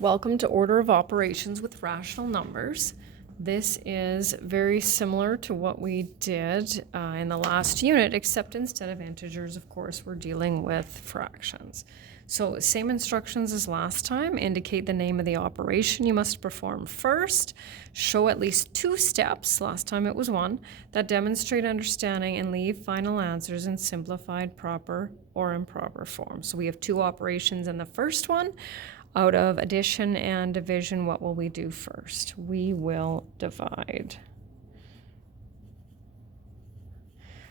Welcome to Order of Operations with Rational Numbers. This is very similar to what we did in the last unit, except instead of integers, of course, we're dealing with fractions. So same instructions as last time. Indicate the name of the operation you must perform first. Show at least 2 steps, last time it was 1, that demonstrate understanding, and leave final answers in simplified, proper, or improper form. So we have 2 operations in the first one. Out of addition and division, what will we do first? We will divide.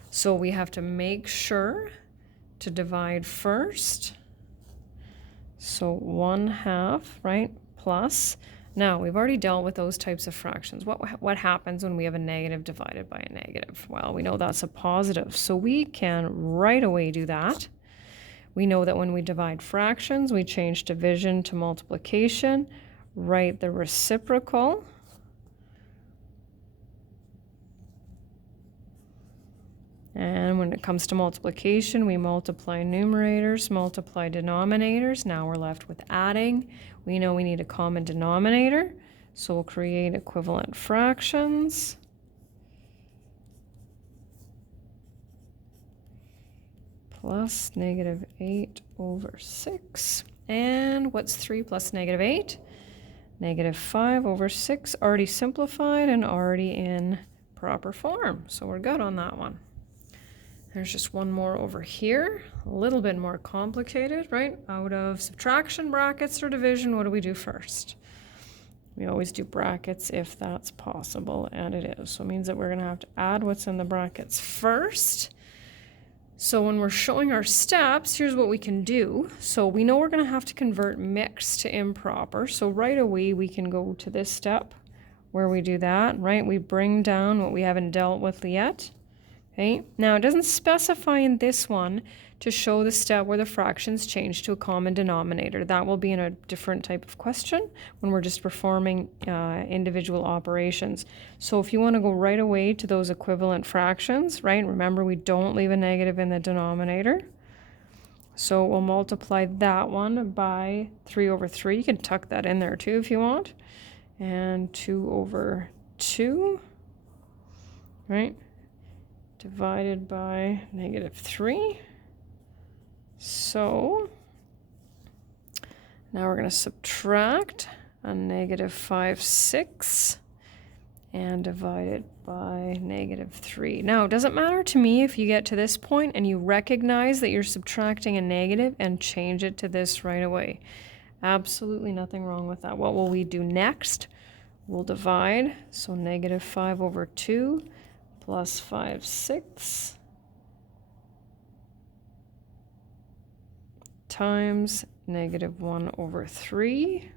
So we have to make sure to divide first. So 1/2, right, plus. Now, we've already dealt with those types of fractions. What happens when we have a negative divided by a negative? Well, we know that's a positive, so we can right away do that. We know that when we divide fractions, we change division to multiplication, write the reciprocal. And when it comes to multiplication, we multiply numerators, multiply denominators. Now we're left with adding. We know we need a common denominator, so we'll create equivalent fractions. Plus -8/6. And what's 3 plus -8? -5/6. Already simplified and already in proper form. So we're good on that one. There's just one more over here. A little bit more complicated, right? Out of subtraction, brackets, or division, what do we do first? We always do brackets if that's possible, and it is. So it means that we're going to have to add what's in the brackets first. So when we're showing our steps, here's what we can do. So we know we're going to have to convert mixed to improper. So right away, we can go to this step where we do that, right? We bring down what we haven't dealt with yet. Okay. Now, it doesn't specify in this one to show the step where the fractions change to a common denominator. That will be in a different type of question when we're just performing individual operations. So if you want to go right away to those equivalent fractions, right, remember we don't leave a negative in the denominator. So we'll multiply that one by 3/3. You can tuck that in there too if you want. And 2/2, right, divided by -3. So now we're going to subtract a -5/6 and divide it by -3. Now, it doesn't matter to me if you get to this point and you recognize that you're subtracting a negative and change it to this right away. Absolutely nothing wrong with that. What will we do next? We'll divide. So -5/2 plus 5/6 times -1/3.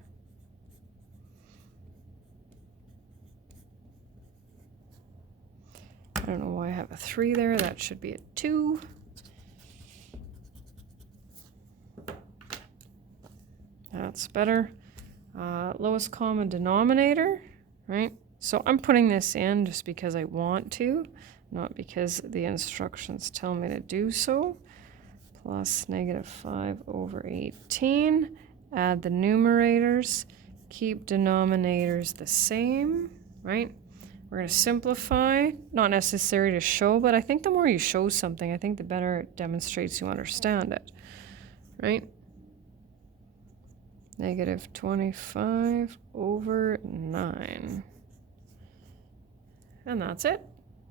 I don't know why I have a 3 there. That should be a 2. That's better. Lowest common denominator, right? So I'm putting this in just because I want to, not because the instructions tell me to do so. Plus -5/18. Add the numerators. Keep denominators the same, right? We're going to simplify. Not necessary to show, but I think the more you show something, I think the better it demonstrates you understand it, right? -25/9. And that's it.